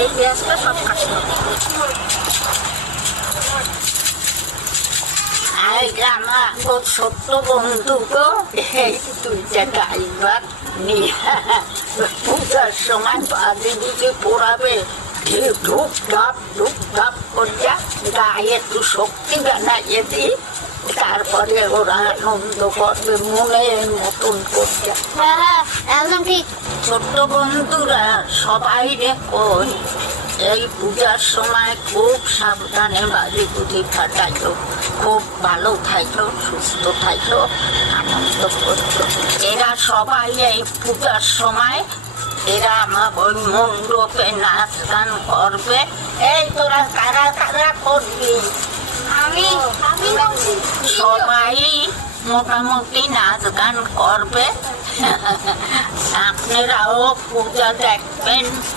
এই পেঁয়াজটা সব কাটতে হবে। আমার ছোট্ট বন্ধু তো এই দুইটা ডাল ভাত নিয়ে পূজার সময় বাজে বুঝে পড়াবে, ঢুকঢাপ করিয়া গায়ে একটু শক্তি বানাইয়ে দিই, তারপরে ওরা আনন্দ করবে মনের মতন করিয়া। একদম ঠিক। ছোট্ট বন্ধুরা সবাই রে কই এই পূজার সময় খুব সাবধানে বাজি বুঝি ফাটাইল, খুব ভালো থাকলো, সুস্থ থাকলো, আনন্দ করতো। এরা সবাই এই পূজার সময় এরা আমার ওই মণ্ডপে নাচ গান করবে। এই তোরা কারা কারা করবি? আমি সবাই মোটামুটি নাচ গান করবে। আপনারাও পূজা দেখবেন,